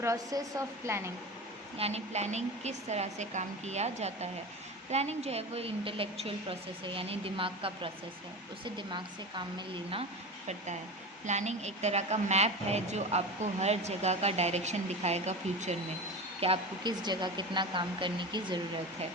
Process of planning, यानी planning किस तरह से काम किया जाता है। प्लानिंग जो है वो इंटेलेक्चुअल प्रोसेस है, यानी दिमाग का प्रोसेस है, उसे दिमाग से काम में लेना पड़ता है। प्लानिंग एक तरह का मैप है जो आपको हर जगह का डायरेक्शन दिखाएगा फ्यूचर में, कि आपको किस जगह कितना काम करने की ज़रूरत है,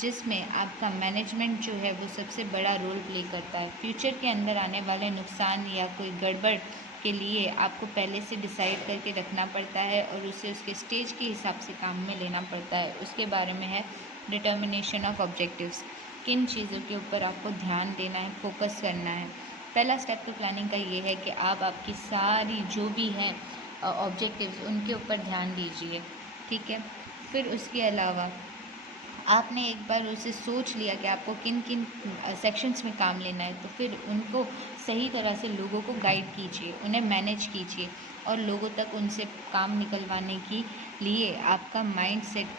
जिसमें आपका मैनेजमेंट जो है वो सबसे बड़ा रोल प्ले करता है। फ्यूचर के अंदर आने वाले नुकसान या कोई गड़बड़ के लिए आपको पहले से डिसाइड करके रखना पड़ता है और उसे उसके स्टेज के हिसाब से काम में लेना पड़ता है। उसके बारे में है डिटर्मिनेशन ऑफ ऑब्जेक्टिव्स, किन चीज़ों के ऊपर आपको ध्यान देना है, फोकस करना है। पहला स्टेप तो प्लानिंग का ये है कि आप आपकी सारी जो भी हैं ऑब्जेक्टिव्स उनके ऊपर ध्यान दीजिए, ठीक है। फिर उसके अलावा आपने एक बार उसे सोच लिया कि आपको किन किन सेक्शंस में काम लेना है, तो फिर उनको सही तरह से लोगों को गाइड कीजिए, उन्हें मैनेज कीजिए और लोगों तक उनसे काम निकलवाने के लिए आपका माइंड सेट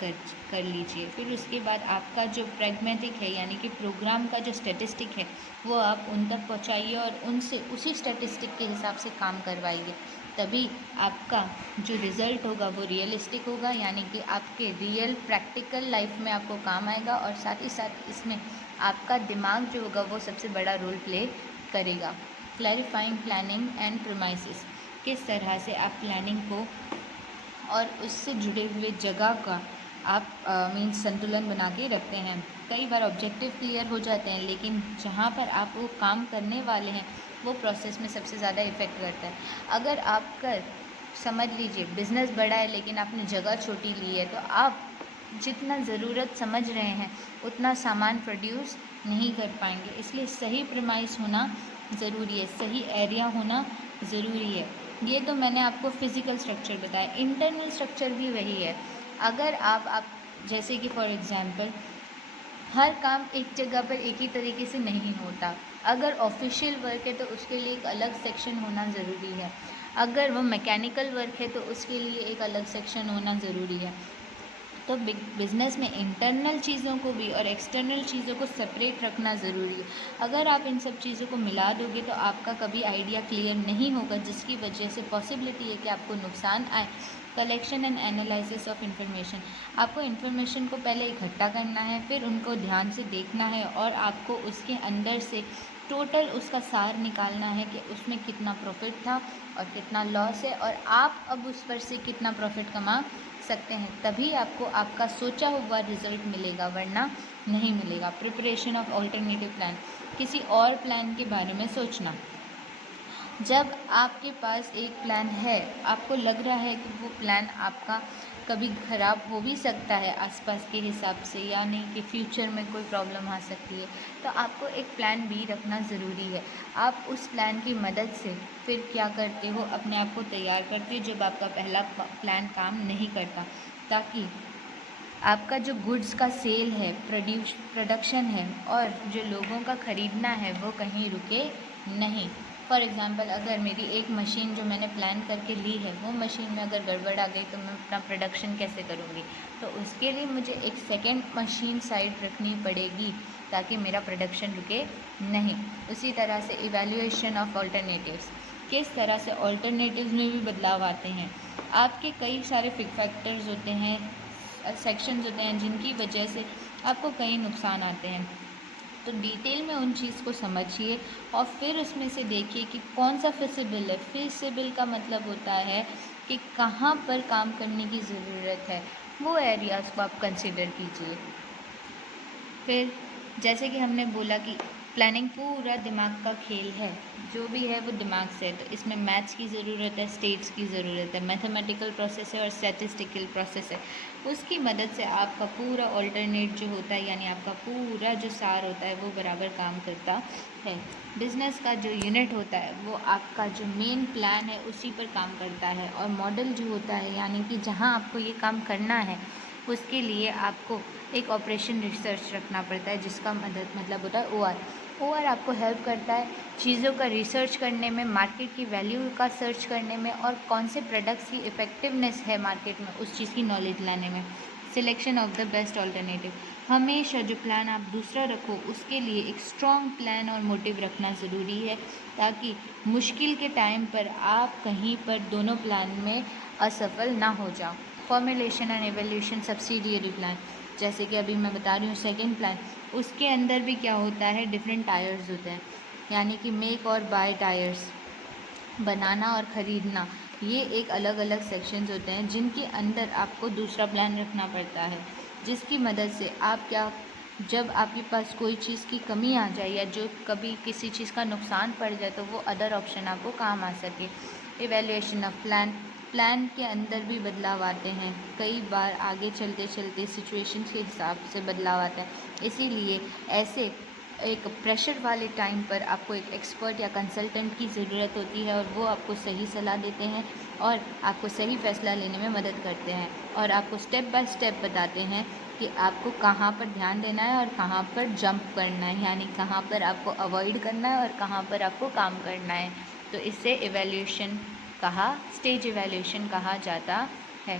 कर लीजिए। फिर उसके बाद आपका जो प्रैग्मेटिक है, यानी कि प्रोग्राम का जो स्टैटिस्टिक है, वो आप उन तक पहुँचाइए और उनसे उसी स्टैटिस्टिक के हिसाब से काम करवाइए। तभी आपका जो रिज़ल्ट होगा वो रियलिस्टिक होगा, यानी कि आपके रियल प्रैक्टिकल लाइफ में आपको काम आएगा और साथ ही साथ इसमें आपका दिमाग जो होगा वो सबसे बड़ा रोल प्ले करेगा। क्लैरिफाइंग प्लानिंग एंड प्रीमाइसेस, किस तरह से आप प्लानिंग को और उससे जुड़े हुए जगह का आप मीन्स संतुलन बना के रखते हैं। कई बार ऑब्जेक्टिव क्लियर हो जाते हैं, लेकिन जहाँ पर आप वो काम करने वाले हैं वो प्रोसेस में सबसे ज़्यादा इफ़ेक्ट करता है। अगर आपका समझ लीजिए बिज़नेस बड़ा है लेकिन आपने जगह छोटी ली है, तो आप जितना ज़रूरत समझ रहे हैं उतना सामान प्रोड्यूस नहीं कर पाएंगे। इसलिए सही प्रीमाइस होना ज़रूरी है, सही एरिया होना ज़रूरी है। ये तो मैंने आपको फ़िज़िकल स्ट्रक्चर बताया, इंटरनल स्ट्रक्चर भी वही है। अगर आप जैसे कि फॉर एग्ज़ाम्पल हर काम एक जगह पर एक ही तरीके से नहीं होता। अगर ऑफिशियल वर्क है तो उसके लिए एक अलग सेक्शन होना ज़रूरी है। अगर वो मैकेनिकल वर्क है तो उसके लिए एक अलग सेक्शन होना ज़रूरी है। तो बिज़नेस में इंटरनल चीज़ों को भी और एक्सटर्नल चीज़ों को सेपरेट रखना ज़रूरी है। अगर आप इन सब चीज़ों को मिला दोगे तो आपका कभी आइडिया क्लियर नहीं होगा, जिसकी वजह से पॉसिबिलिटी है कि आपको नुकसान आए। Collection and analysis of information, आपको इन्फॉर्मेशन को पहले इकट्ठा करना है, फिर उनको ध्यान से देखना है और आपको उसके अंदर से टोटल उसका सार निकालना है कि उसमें कितना प्रॉफिट था और कितना लॉस है और आप अब उस पर से कितना प्रॉफिट कमा सकते हैं। तभी आपको आपका सोचा हुआ रिज़ल्ट मिलेगा, वरना नहीं मिलेगा। प्रिपरेशन ऑफ ऑल्टरनेटिव प्लान, किसी और प्लान के बारे में सोचना। जब आपके पास एक प्लान है, आपको लग रहा है कि वो प्लान आपका कभी ख़राब हो भी सकता है आसपास के हिसाब से, यानी कि फ्यूचर में कोई प्रॉब्लम आ सकती है, तो आपको एक प्लान बी रखना ज़रूरी है। आप उस प्लान की मदद से फिर क्या करते हो, अपने आप को तैयार करते हो जब आपका पहला प्लान काम नहीं करता, ताकि आपका जो गुड्स का सेल है, प्रोडक्शन है और जो लोगों का ख़रीदना है वो कहीं रुके नहीं। फॉर एग्ज़ाम्पल अगर मेरी एक मशीन जो मैंने प्लान करके ली है, वो मशीन में अगर गड़बड़ आ गई तो मैं अपना प्रोडक्शन कैसे करूँगी। तो उसके लिए मुझे एक सेकेंड मशीन साइड रखनी पड़ेगी ताकि मेरा प्रोडक्शन रुके नहीं। उसी तरह से इवैल्यूएशन ऑफ ऑल्टरनेटिव्स, किस तरह से ऑल्टरनेटिव्स में भी बदलाव आते हैं। आपके कई सारे फैक्टर्स होते हैं, सेक्शंस होते हैं जिनकी वजह से आपको कई नुकसान आते हैं। तो डिटेल में उन चीज़ को समझिए और फिर उसमें से देखिए कि कौन सा फिजिबल है। फिजिबल का मतलब होता है कि कहाँ पर काम करने की ज़रूरत है, वो एरियाज़ को आप कंसिडर कीजिए। फिर जैसे कि हमने बोला कि प्लानिंग पूरा दिमाग का खेल है, जो भी है वो दिमाग से है। तो इसमें मैथ्स की ज़रूरत है, स्टेट्स की ज़रूरत है, मैथमेटिकल प्रोसेस है और स्टैटिस्टिकल प्रोसेस है। उसकी मदद से आपका पूरा ऑल्टरनेट जो होता है, यानी आपका पूरा जो सार होता है वो बराबर काम करता है। बिज़नेस का जो यूनिट होता है वो आपका जो मेन प्लान है उसी पर काम करता है, और मॉडल जो होता है यानी कि जहाँ आपको ये काम करना है उसके लिए आपको एक ऑपरेशन रिसर्च रखना पड़ता है, जिसका मतलब होता है OR। OR आपको हेल्प करता है चीज़ों का रिसर्च करने में, मार्केट की वैल्यू का सर्च करने में और कौन से प्रोडक्ट्स की इफ़ेक्टिवनेस है मार्केट में उस चीज़ की नॉलेज लाने में। Selection of the best alternative, हमेशा जो प्लान आप दूसरा रखो उसके लिए एक स्ट्रॉन्ग प्लान और मोटिव रखना ज़रूरी है, ताकि मुश्किल के टाइम पर आप कहीं पर दोनों प्लान में असफल ना हो जाओ। Formulation and evolution subsidiary plan, जैसे कि अभी मैं बता रही हूँ सेकेंड प्लान, उसके अंदर भी क्या होता है, डिफरेंट टायर्स होते हैं, यानी कि मेक और बाय टायर्स, बनाना और ख़रीदना, ये एक अलग अलग सेक्शंस होते हैं जिनके अंदर आपको दूसरा प्लान रखना पड़ता है, जिसकी मदद से आप क्या, जब आपके पास कोई चीज़ की कमी आ जाए या जो कभी किसी चीज़ का नुकसान पड़ जाए तो वो अदर ऑप्शन आपको काम आ सके। इवैल्यूएशन ऑफ प्लान, प्लान के अंदर भी बदलाव आते हैं, कई बार आगे चलते चलते सिचुएशंस के हिसाब से बदलाव आता है, इसीलिए ऐसे एक प्रेशर वाले टाइम पर आपको एक एक्सपर्ट या कंसल्टेंट की ज़रूरत होती है और वो आपको सही सलाह देते हैं और आपको सही फ़ैसला लेने में मदद करते हैं और आपको स्टेप बाय स्टेप बताते हैं कि आपको कहाँ पर ध्यान देना है और कहाँ पर जंप करना है, यानी कहाँ पर आपको अवॉइड करना है और कहाँ पर आपको काम करना है। तो इससे इवैल्यूएशन कहा, स्टेज इवैल्यूएशन कहा जाता है।